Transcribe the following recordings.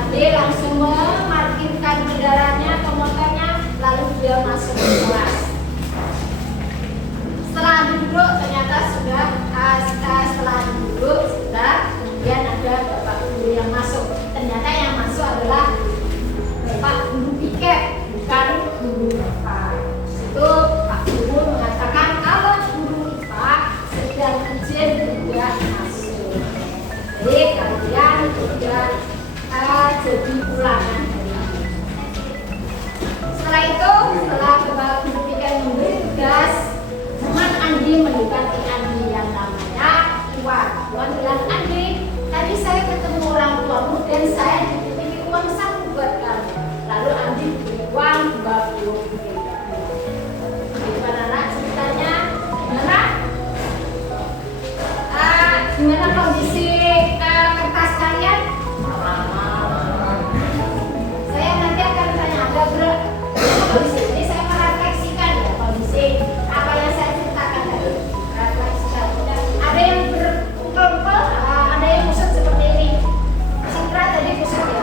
Ade langsung memarkirkan kendaraannya atau motornya, lalu dia masuk ke kelas. Setelah duduk ternyata sudah setelah duduk sudah, kemudian ada bapak guru yang masuk. Ternyata yang masuk adalah bapak guru piket, bukan guru IPA. Itu Pak Guru mengatakan kalau guru IPA sedang izin tidak masuk. Jadi kalian tidak jadi ulangan. Setelah itu, setelah bapak guru piket memberi tugas, teman Andi mendekati Andi yang namanya Iwan. Iwan bilang, Andi, tadi saya ketemu orang tuamu dan saya dititip uang saku buat kamu. Lalu Andi beri uang 20 ribu. Gimana nak ceritanya? Gimana kondisi kertas kalian? Saya nanti akan tanya ada gerak kondisi. Jadi saya merefleksikan ya kondisi apa yang saya ceritakan tadi. Refleksikan. Ada yang berkumpul-kumpul, ada yang kusut seperti ini. Citra tadi kusut ya.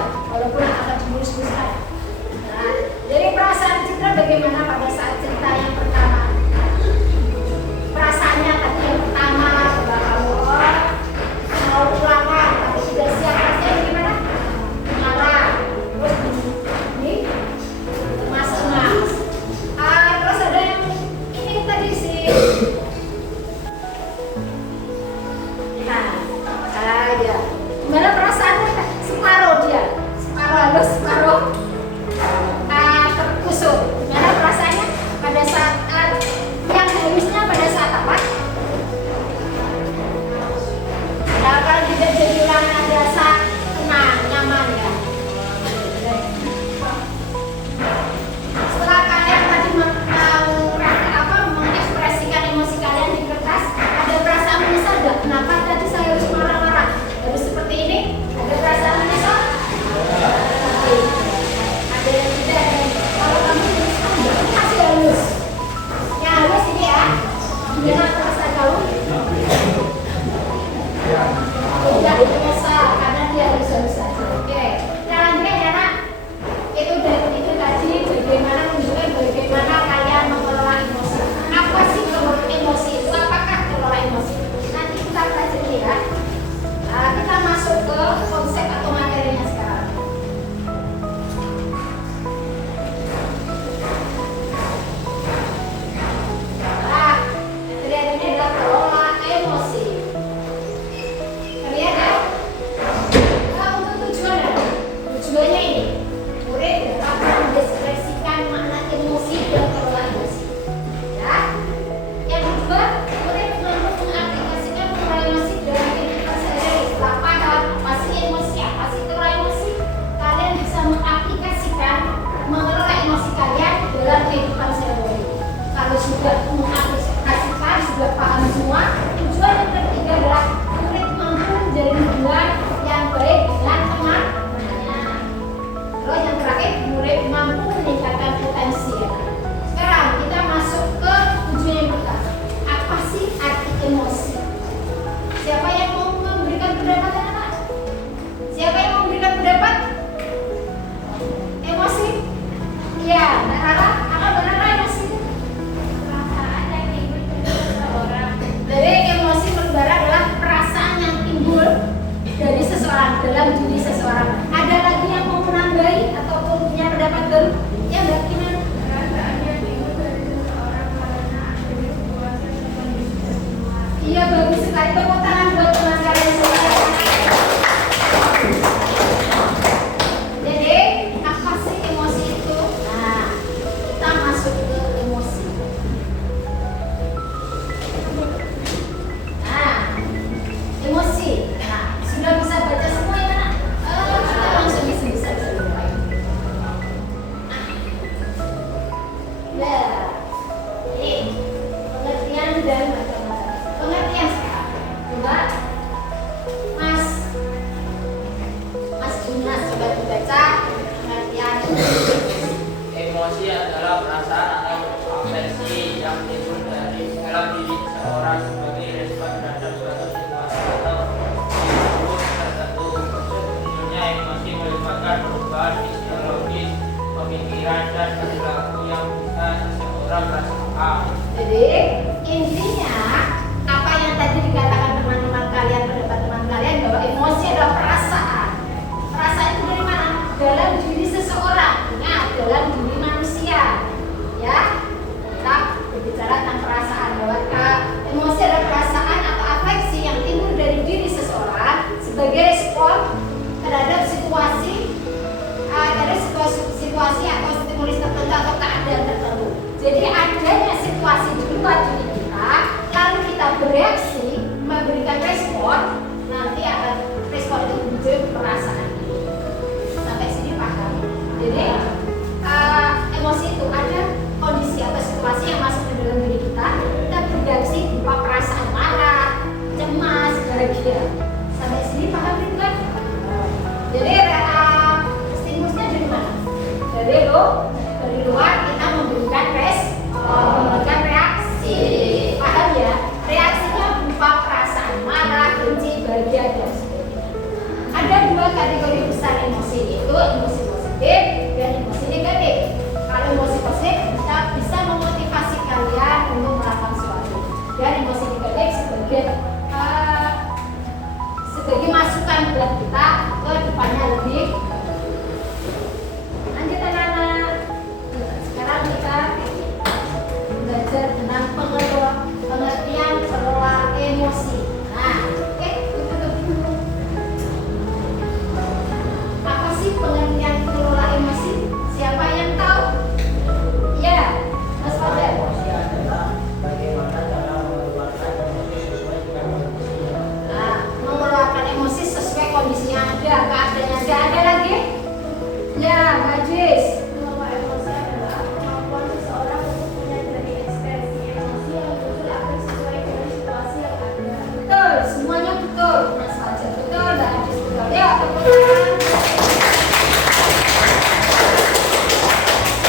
bahagia. Sampai sini paham kan? Jadi stimulusnya dari mana? Dari luar kita memberikan memberikan reaksi. Paham ya? Reaksinya berupa perasaan marah, benci, bahagia dan sebagainya. Ada dua kategori besar emosi, itu emosi positif dan emosi negatif. Kalau emosi positif kita bisa memotivasi kalian untuk melakukan sesuatu, dan emosi negatif sebagai masukan buat kita ke depannya lebih. Lanjut anak-anak. Sekarang kita belajar tentang pengertian kelola emosi. Nah, tutup dulu. Apa sih pengertian kelola emosi? Siapa yang tahu? Ya, Mas Fajar. Emosi adalah bagaimana cara mengeluarkan emosi sesuai dengan kondisinya. Nah, mengeluarkan emosi sesuai kondisinya ada, keadaannya ada lagi? Ya, Mbak Jis. Mengelola emosi adalah kemampuan seseorang untuk menyadari ekspresi emosi yang muncul agar sesuai dengan situasi yang ada. Betul, semuanya betul. Mas Fajar betul, Mbak Jis betul. Yuk, tepuk tangan.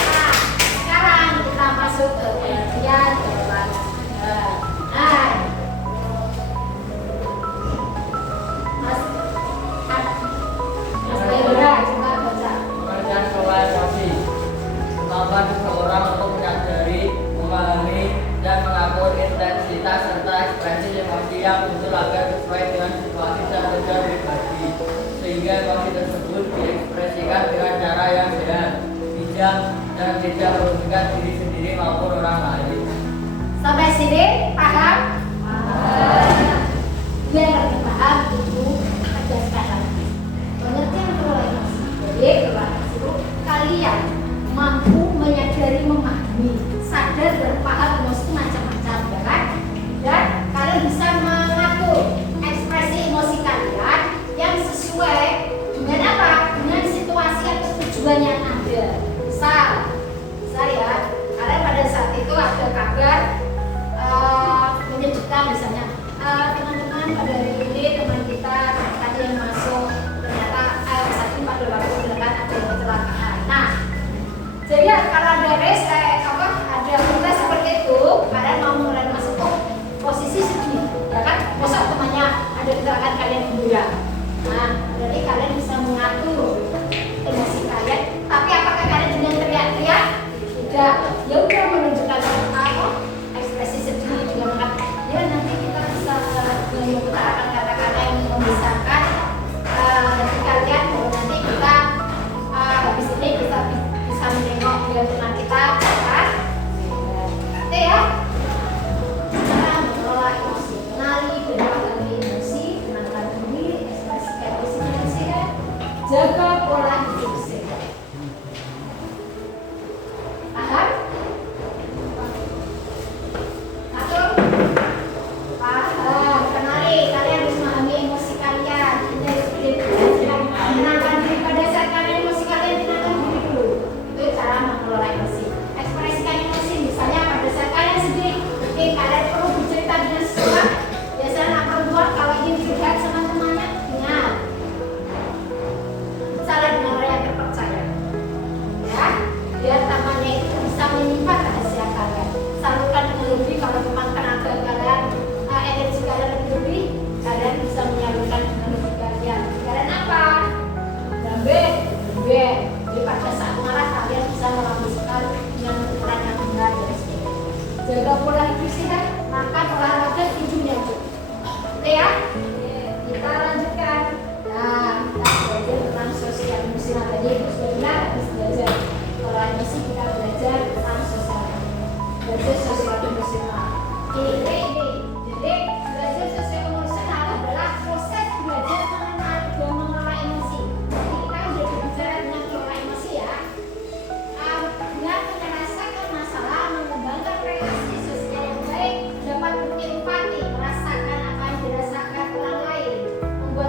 Nah, sekarang kita masuk ke pengertian kelola. Nah, Mas Baira, coba baca. Pengertian kelola emosi, kemampuan seseorang untuk menyadari, memahami, dan mengatur intensitas serta ekspresi emosi yang muncul agar sesuai dengan situasi dan tujuan pribadi, sehingga emosi tersebut diekspresikan dengan cara yang sehat, bijak, dan tidak merugikan diri sendiri maupun orang lain. Sampai sini paham? Biar lebih paham itu tegaskan lagi. Pengertian kelola emosi. Jadi kelola emosi itu kalian mampu menyadari, memahami, sadar dan paham emosi itu macam-macam, ya kan? Dan kalian bisa mengatur ekspresi emosi kalian yang sesuai dengan apa? Dengan situasi atau tujuan yang ada. Misal ya, kalian pada saat itu ada kabar menyejukkan, misalnya teman-teman pada hari ini teman kita tadi yang masuk ternyata saat ini pada waktu silakan ada yang kecelakaan. Nah, jadi kalau ada ada berita seperti itu, kalian mau mulai masuk posisi sedih, ya kan? Masa temannya ada kecelakaan kalian gembira. Nah, berarti kalian bisa mengatur emosi kalian. Tapi apakah kalian dengan teriak-teriak? Tidak. Ya udah menunjukkan ekspresi sedih juga mengatakan. Ya nanti kita bisa mengutarakan kata-kata yang memisahkan hati kalian. Bahwa nanti kita habis ini kita bisa menengok biar teman kita kan? Oke ya. Cara mengelola emosi, kenali beberapa emosi, kenalkan diri, ekspresikan emosi dengan sehat, jaga pola hidup sehat. Paham? Atur? Paham. Kenali, kalian harus memahami emosi kalian. Menenangkan diri pada saat kalian emosi kalian, tenangkan diri dulu. Itu cara mengelola emosi. Ekspresikan emosi, misalnya pada saat kalian sedih, mungkin kalian perlu bercerita dengan seseorang. Biasanya anak perempuan kalau ingin curhat sama temannya, ingat bicara dengan orang yang terpercaya, ya, biar temannya itu bisa menyimpan rahasia kalian. Salurkan dengan lebih kalau memang tenaga kalian, energi kalian lebih, kalian bisa menyalurkan dengan lebih kalian. Kalian apa? Gambar. Jadi pada saat marah kalian bisa melambiskan dengan ukuran yang benar dan sebagainya. Jaga pola hidup sehat, makan, olahraga, tidur yang cukup. Oke ya? Kita lanjutkan. Nah, kita belajar tentang sosial emosional tadi. Sebenarnya habis belajar pola emosi, kita belajar tentang sosial emosional. Ini. Jadi belajar sosial emosional adalah proses belajar mengenal dan mengelola emosi. Jadi kita sudah berbicara dengan kelola emosi ya. Dengan merasakan masalah, mengembangkan relasi sosial yang baik, dapat berempati, merasakan apa yang dirasakan orang lain, membuat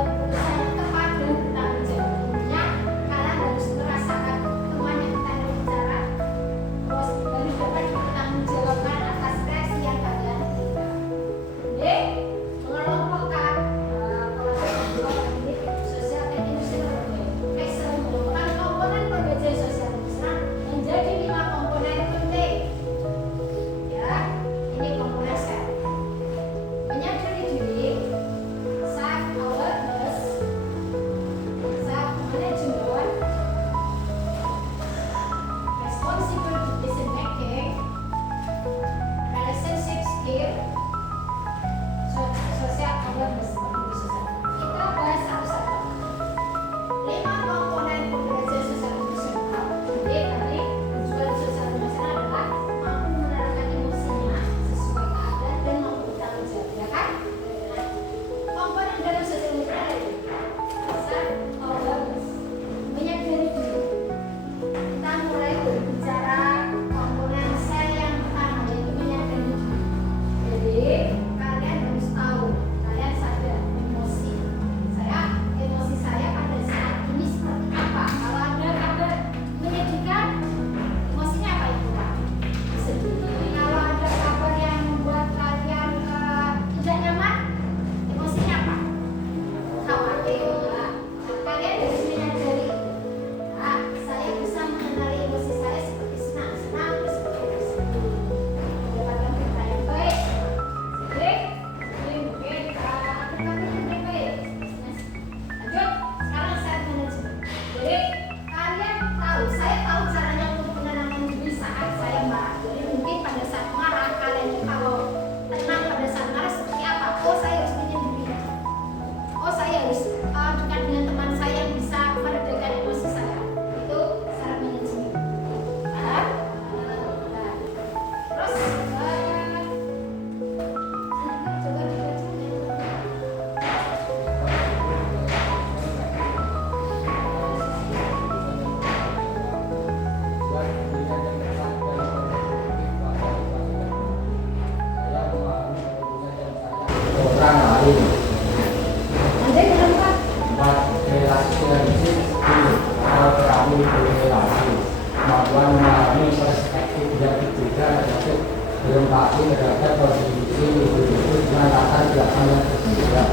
berrelasi, kemampuan memahami perspektif yang berbeda termasuk berempati terhadap kondisi individu dengan latar belakang yang berbeda.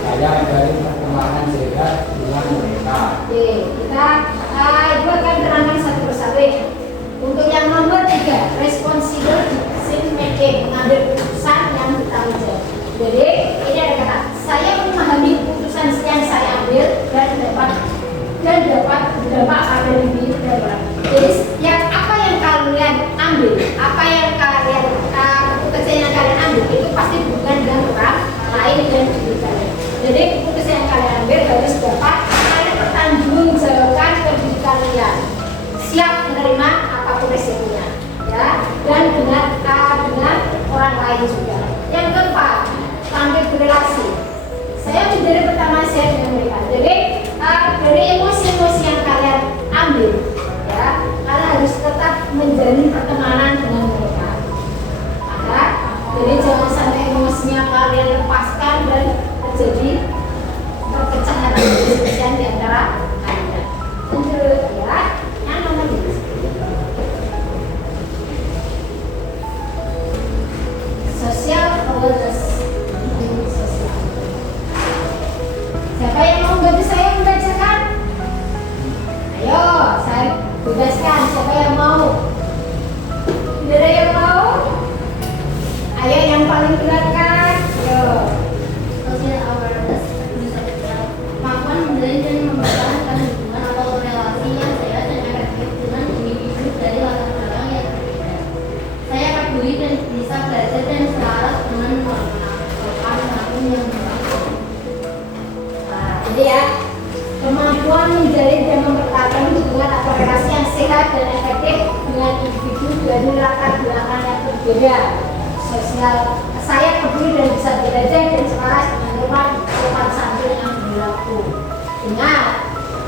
Saya dari perkembangan sehat dengan mereka. Oke, kita ibu akan terangkan satu persatu ya. Untuk yang nomor 3, responsible decision making, mengambil keputusan yang bertanggung jawab. Jadi ini ada kata, saya memahami keputusan yang saya ambil dan dapat berdampak pada diri dan orang. Jadi yang apa yang kalian ambil, apa yang kalian keputusan yang kalian ambil itu pasti bukan dengan orang lain dan diri kalian. Jadi keputusan yang kalian ambil harus dapat kalian pertanggungjawabkan ke diri kalian. Siap menerima apapun resikonya, ya, dan dengan orang lain juga. Yang keempat, tampil berrelasi. Saya menjadi pertama saya dengan mereka. Jadi dari emosi-emosi yang kalian ambil, ya, kalian harus tetap menjalin pertemanan dengan mereka. Maka, jadi jangan sampai emosinya kalian lepaskan dan terjadi perpecahan di antara kalian. Lanjut ya, yang nomor 2. Social awareness. Siapa yang mau bantu saya membacakan? Ayo, saya tugaskan. Siapa yang mau? Tidak ada yang mau? Ayo, yang paling berat kan? Ayo. Social awareness kemampuan menjalin dan mempertahankan hubungan atau relasi yang sehat dan efektif dengan individu dari latar belakang yang berbeda. Saya peduli dan bisa belajar dan selaras dengan apapun yang berlaku. Nah, jadi ya, kemampuan menjalin dan mempertahankan hubungan atau relasi yang sehat dan efektif dengan individu dari latar belakang yang berbeda. Sosial, saya peduli dan bisa belajar dan selaras dengan norma sopan santun yang berlaku. Ingat,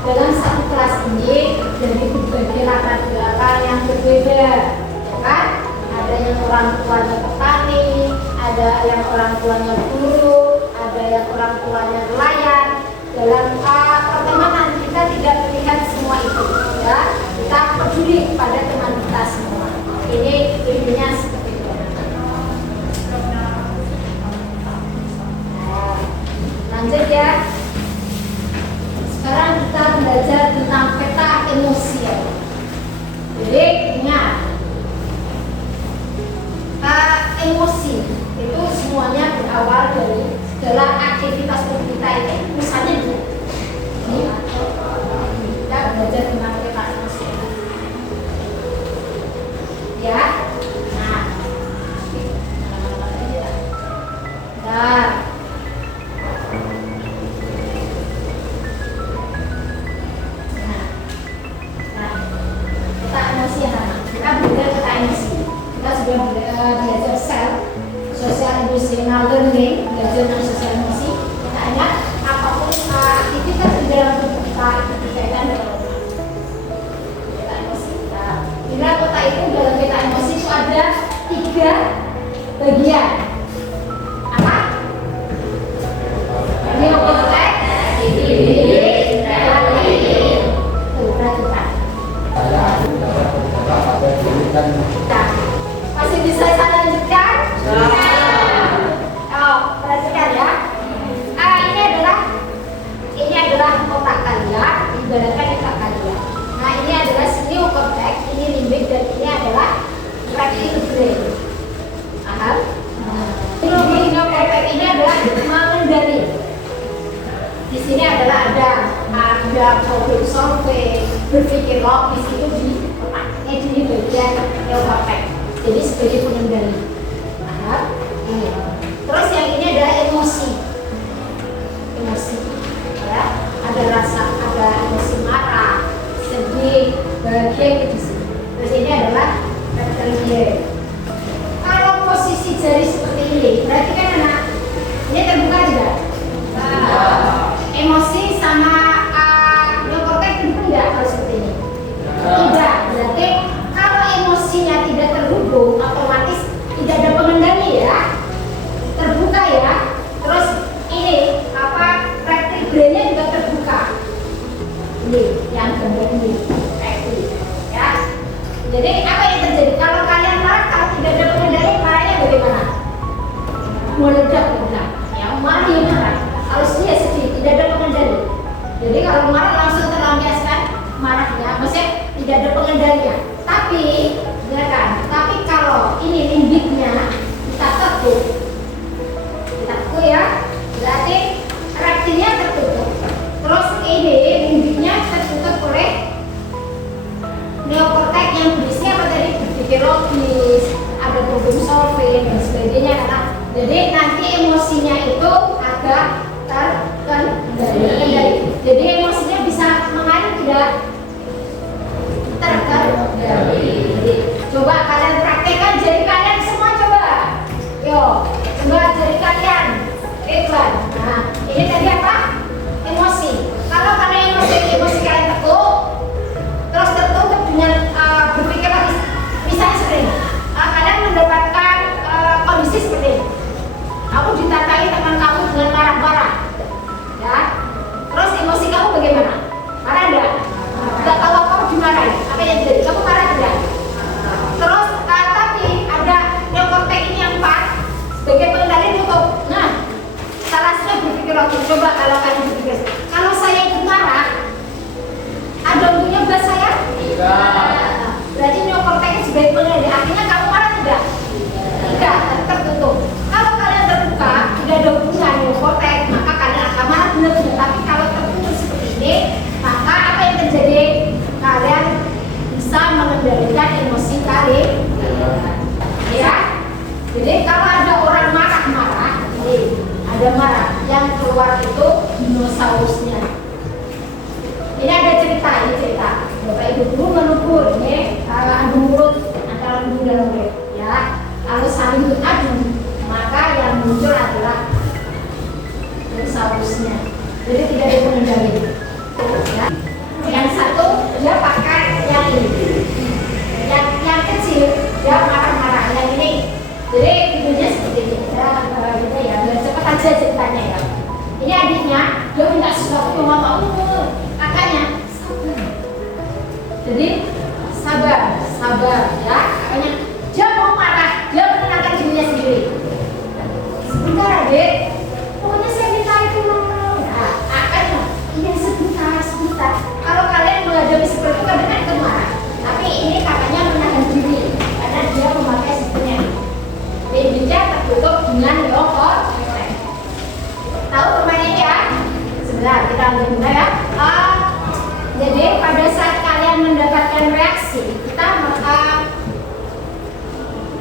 dalam satu kelas ini dari berbagai latar belakang yang berbeda, ya kan? Ada yang orang tuanya petani, ada yang orang tuanya guru, ada yang orang tuanya nelayan. Dalam pertemanan kita tidak melihat semua itu, ya. Kita peduli pada teman kita semua. Ini intinya seperti itu. Nah, lanjut ya. Sekarang kita belajar tentang peta emosi. Jadi ingat, emosi itu semuanya berawal dari segala aktivitas kita ini. Misalnya ini kita belajar tentang peta emosi. Ya, nah, peta emosi ya, kita belajar peta emosi. Kita sudah belajar social emotional learning, belajar tentang sosial emosi. Kita ingat apapun aktivitas di dalam tubuh kita itu berkaitan dengan peta emosi. Nah, di dalam peta itu, dalam peta emosi itu ada 3 bagian. Apa? Neokorteks, Saya dapat berdampak pada diri dan masih bisa saya lanjutkan? Oh, perhatikan ya. Ini adalah otak kalian, ibaratkan otak kalian. Nah, ini adalah neokorteks, ini limbik, dan ini adalah reptile brain. Paham? Neokorteks ini adalah mengendali. Di sini adalah ada problem solving, berpikir logis, itu di otak. Ini bagian neokorteks. Jadi sebagai pengendali. Paham? Terus yang ini adalah emosi. Emosi. Ya, ada rasa, ada emosi marah, sedih, bahagia di sini. Terus ini adalah reptile. Kalau posisi jari seperti ini, berarti kan anak ini terbuka tidak? Emosi sama neokorteks terbuka tidak kalau seperti ini? Tidak. Berarti kalau emosinya tidak terhubung, otomatis tidak ada pengendali ya. Terbuka ya. Terus ini reptile brainnya juga terbuka. Ini yang gambar ini. Jadi apa yang terjadi kalau kalian marah, kalau tidak ada pengendali, marahnya bagaimana? Meledak. Ya marah. Kalau dia sedih, tidak ada pengendali. Jadi kalau marah langsung terlampiaskan marahnya, maksudnya tidak ada pengendalinya. Tapi, ya kan? Tapi kalau ini limbiknya kita tekuk ya, berarti reptilnya tertutup. Terus ini limbiknya tertutup oleh neokortex yang berisi apa tadi? Berpikir logis, ada problem solving dan sebagainya. Karena jadi nanti emosinya itu agak terkendali. Jadi emosinya bisa mengalir tidak terkendali. Jadi coba kalian praktekkan jari kalian semua coba. Yo, coba jari kalian. Iklan. Nah, ini tadi apa? Emosi. Kalau kalian emosi kalian tekuk, terus tertutup dengan berpikir lagi. Misalnya sering, kalian mendapatkan kondisi seperti ini. Kamu ditatai teman kamu dengan marah-marah, ya. Terus emosi kamu bagaimana? Marah enggak? Enggak tahu kamu dimarahin. Apa yang terjadi? Kamu marah enggak? Terus tapi ada neokortex ini yang sebagai pengendali tutup. Nah, salah satu berpikir lagi. Coba kalau kalian berpikir, kalau saya ikut marah, ada untungnya buat saya? Tidak. Berarti neokortex sebagai pengendali. Artinya kamu marah tidak? Tidak, tertutup. Kalau kalian terbuka, tidak ada hubungan neokortex, maka kalian akan marah benar-benar. Tapi kalau tertutup seperti ini, maka apa yang terjadi? Kalian bisa mengendalikan emosi kalian. Ya. Jadi kalau ada orang marah-marah, ada marah yang keluar itu dinosaurusnya. Ini ada cerita. Bapak ibu guru menegur ini adu mulut antara guru dan murid. Ya, kalau saling beradu, maka yang muncul adalah dinosaurusnya. Jadi tidak ada pengendali. Ya. Yang satu dia pakai yang ini, yang kecil dia marah-marah, yang ini. Jadi videonya seperti ini. Gitu ya, biar cepat aja ceritanya ya. Ini adiknya, dia minta sesuatu sama kamu, kakaknya sabar. Jadi sabar ya. Kakaknya dia mau marah, dia menenangkan dirinya sendiri. Sebentar adik, pokoknya saya minta itu mau. Nah, kakaknya, iya sebentar. Kalau kalian menghadapi seperti itu kadang itu marah. Tapi ini kakaknya menahan diri karena dia memakai sistemnya. Limbiknya tertutup dengan neokortex. Tahu permainan ya? Sebentar, kita lanjut dulu ya. Jadi pada saat kalian mendapatkan reaksi,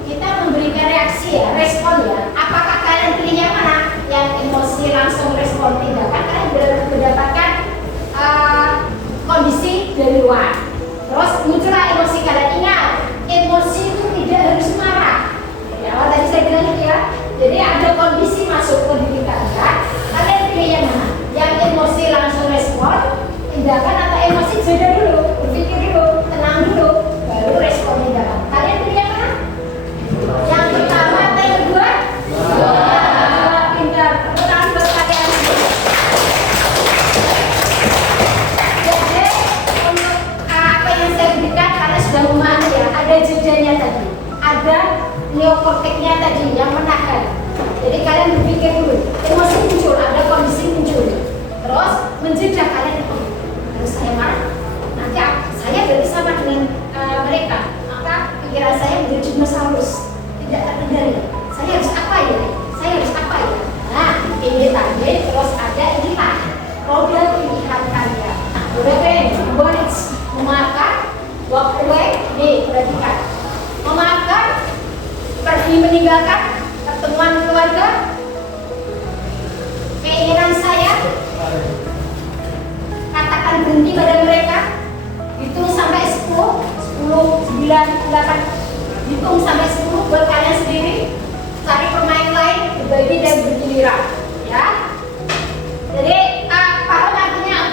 kita memberikan reaksi ya, respon ya. Apakah kalian pilih yang mana? Yang emosi langsung respon tidak? Kan kalian mendapatkan kondisi dari luar. Terus muncullah emosi kalian. Ingat, emosi itu tidak harus marah. Ya, tadi saya bilang itu ya. Jadi ada kondisi masuk ke diri kalian. Kalian pilih yang mana? Yang emosi langsung respon, tindakan, atau emosi jeda dulu, berpikir dulu, tenang dulu, baru respon tindakan. Kalian pilih yang mana? Yang pertama atau yang kedua? Pintar. Tenang buat kalian. Jadi untuk apa yang saya berikan kalian sudah memahami ya. Ada jedanya tadi. Ada neokorteknya tadi yang menahan. Jadi kalian berpikir dulu, emosi muncul, ada kondisi muncul, terus menjeda kalian. Terus saya marah, nanti saya berarti sama dengan mereka, maka pikiran saya menjadi dinosaurus, tidak terkendali. Saya harus apa ya? Nah, ini tadi, terus ada inilah roda pilihan kalian. Roda memaafkan, walk away, nih perhatikan. Memaafkan, pergi meninggalkan pertemuan keluarga, keinginan saya, katakan berhenti pada mereka, hitung sampai 10, 9, 8, hitung sampai 10 buat kalian sendiri, cari pemain lain, berbagi dan bergiliran, ya. Jadi paham artinya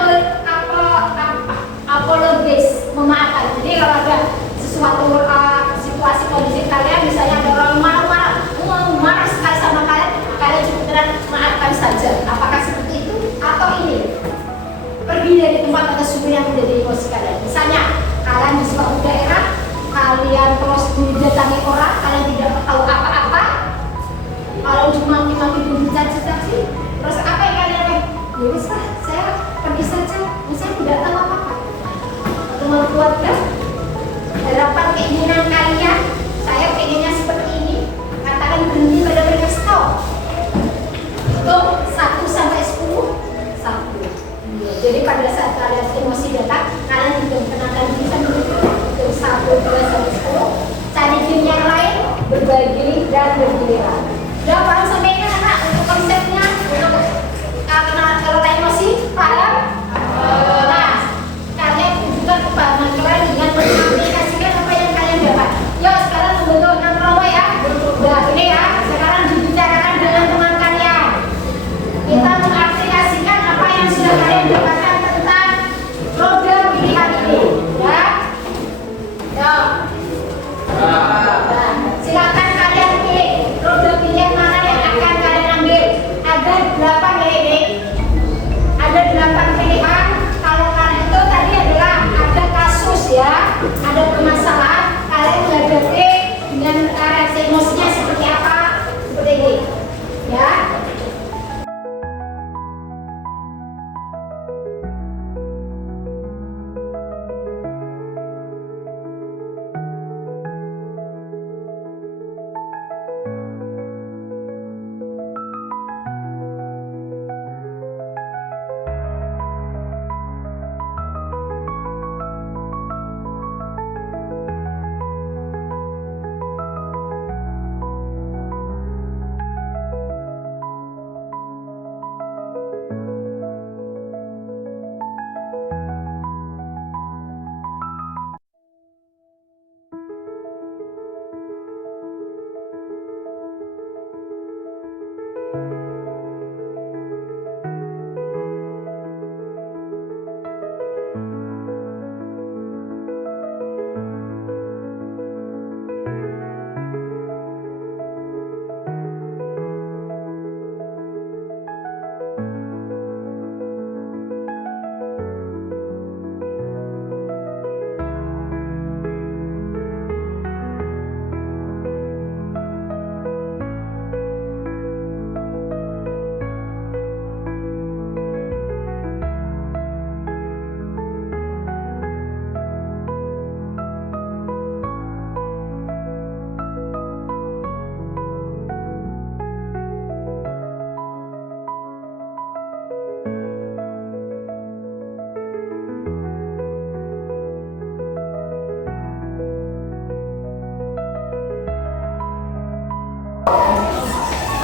apologis, memaafkan. Jadi kalau ada sesuatu situasi kondisi kalian, misalnya ada orang marah sekali sama kalian cukup tenang, maafkan saja. Apakah seperti itu atau ini? Pergi dari tempat atau sumber yang menjadi emosi kalian. Misalnya kalian di suatu daerah, rumah keluarga, harapan keinginan kalian, saya pengennya seperti ini. Katakan berhenti pada mereka stop. Hitung 1 sampai 10. 1. Jadi pada saat kalian emosi datang, kalian hitung tenangkan diri sambil hitung 1, 2 sampai 10. Cari game yang lain, berbagi dan bergiliran. Udah paham sampai ini anak untuk konsepnya, untuk kalau emosi paham? Nah, kalian tunjukkan kepahaman kalian dengan mengaplikasikan apa yang kalian dapat. Yuk sekarang membentuk 6 kelompok ya. Udah ini ya. Sekarang dibicarakan dengan teman kalian. Kita mengaplikasikan apa yang sudah kalian dapatkan tentang program pilihan ini. Ya. Yuk. Nah, silakan kalian pilih program pilihan mana yang akan kalian ambil. Ada 8 ya ini. Ada 8 pilihan. Kalau kalian itu tadi adalah ada kasus ya, ada permasalahan. Kalian menghadapi dengan reaksi emosinya seperti apa? Seperti ini. Ya.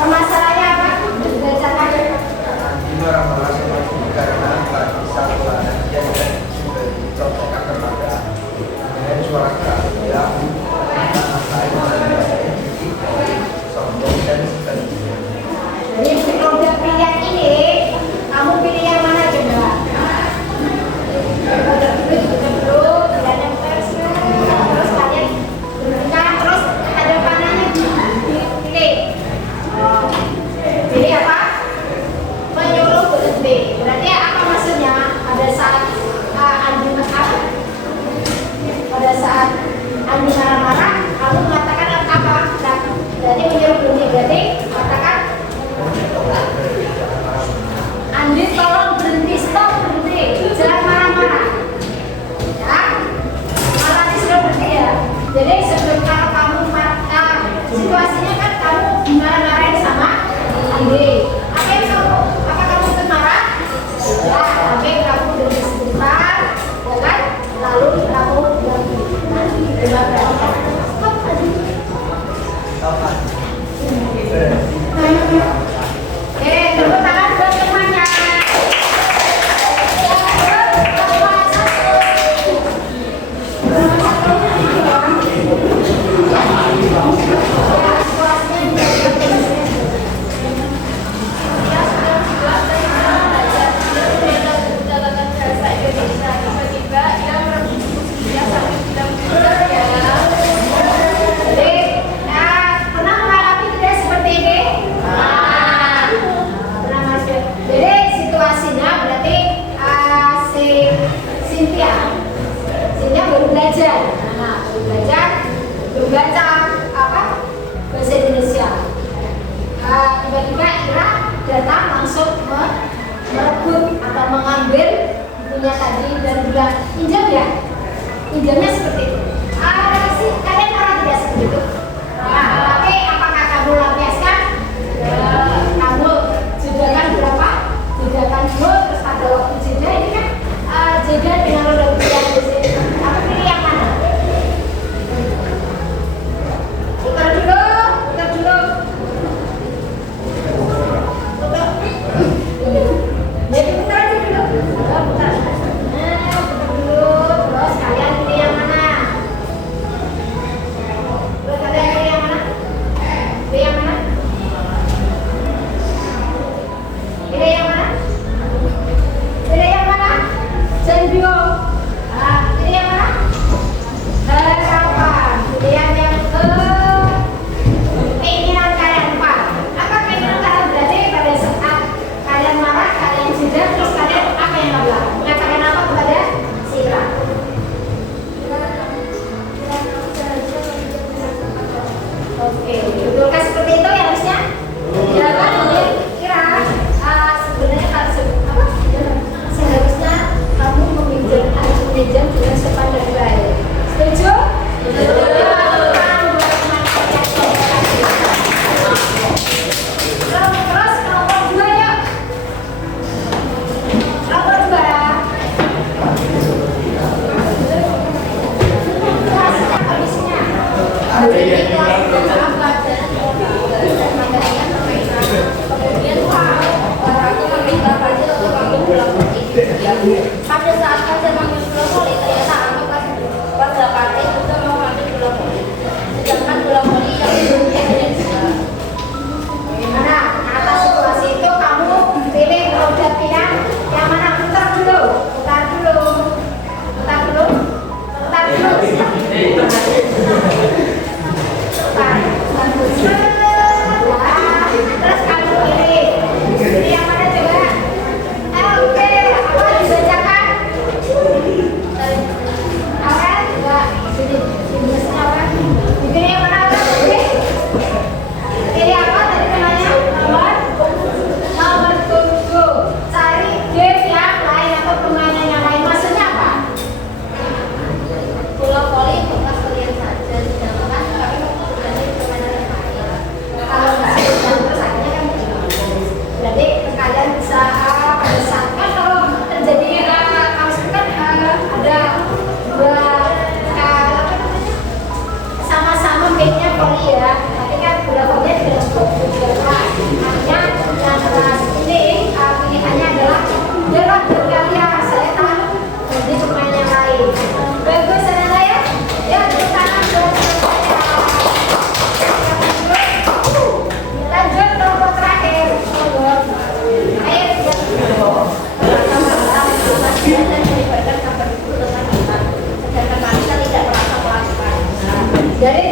Permasalahannya apa? Bacakan. Ini orang merasa karena tak bisa melakukan yang dicontohkan kepada suara keras yang sombong dan sebagainya. Jadi produk pilihan ini, kamu pilih yang mana coba? Produk dulu, pilihan yang versi, terus kalian gunakan, terus ada panahnya dipilih. Pilih apa? Menyuruh berhenti. Berarti apa maksudnya? Pada saat pada saat Andi marah-marah, kamu mengatakan apa? Berarti menyuruh berhenti. Berarti katakan Andi tolong berhenti, stop berhenti, jangan marah-marah. Ya, malah disuruh berhenti ya. Jadi sebelum kalau kamu situasinya kan kamu marah-marahin sama Andi. Apa kamu ikut marah? Ya, tapi kamu berhenti sebentar, ya kan? Lalu kamu berhenti. Stop tadi. Oke, tepuk tangan buat temannya. Pernah mengalami tidak seperti ini? Pernah masuk. Jadi situasinya berarti si Cynthia baru belajar. Nah, baru baca apa? Bahasa Indonesia. Tiba-tiba Ira datang langsung merebut atau mengambil bukunya tadi dan bilang, pinjam ya? pinjamnya seperti itu. Sih, kalian orang tidak seperti itu. Nah, tapi apakah kamu lampiaskan? Kamu jedakan berapa? Jedakan dulu, terus pada waktu jeda ini kan jeda dengan roda yang di sini. Kamu pilih yang mana? Putar dulu, putar dulu. Putar. Jadi putar aja dulu. Putar, putar. Nah, putar dulu. Terus kalian pilih yang mana? Terus kalian pilih yang mana? Pilih yang mana? Pilih yang mana? Pilih yang mana? Jangan bingung. Pilih yang mana? Harapan. Pilihan yang keinginan kalian empat. Apa keinginan kalian berarti pada saat kalian marah, kalian jeda, terus kalian apa yang kalian lakukan? Mengatakan apa kepada Sira? Oke, betulkah seperti itu ya harusnya? Ya kan, kira sebenarnya apa? Seharusnya kamu meminjam dengan sopan dan baik. Setuju? Terus nomor 2 ya. Nomor 2. Hasilnya kondisinya. Jadi kelas pelajaran dan materinya permainan. Kemudian aku meminta Fadil untuk ambil bola voli. Pada saat Fadil mengambil bola voli, ternyata aku pas dapatnya juga mau ambil bola voli. Sedangkan bola voli yang sebelumnya hanya 2. Gimana? Atas situasi itu kamu pilih roda pilihan yang mana? Putar dulu, putar dulu, putar dulu, putar dulu. Putar dulu. Terus kamu pilih. Pilih yang mana coba? Oke, apa dibacakan? Awan? Enggak. Sini, biasanya awan. Pilih yang mana? Pilih. Pilih apa tadi namanya? Nomor 7. Cari game yang lain atau permainan yang lain. Maksudnya apa? Bola voli bekas kalian saja, sedangkan kami membutuhkannya di permainan yang lain. Kalau nggak ada terus akhirnya kan berarti kalian bisa pada saat kan kalau terjadi kaos itu kan ada dua sama-sama mainnya volley ya, tapi kan bola voli tidak berbeda. Artinya yang kelas ini pilihannya adalah jalan berkarya. Saya tahu jadi pemain yang lain. Bagus sana ya. Ya tepuk tangan buat saya. Lanjut nomor terakhir. Ayo. Dan melibatkan kabar itu dengan kita, sedangkan wanita tidak merasa melakukan. Dari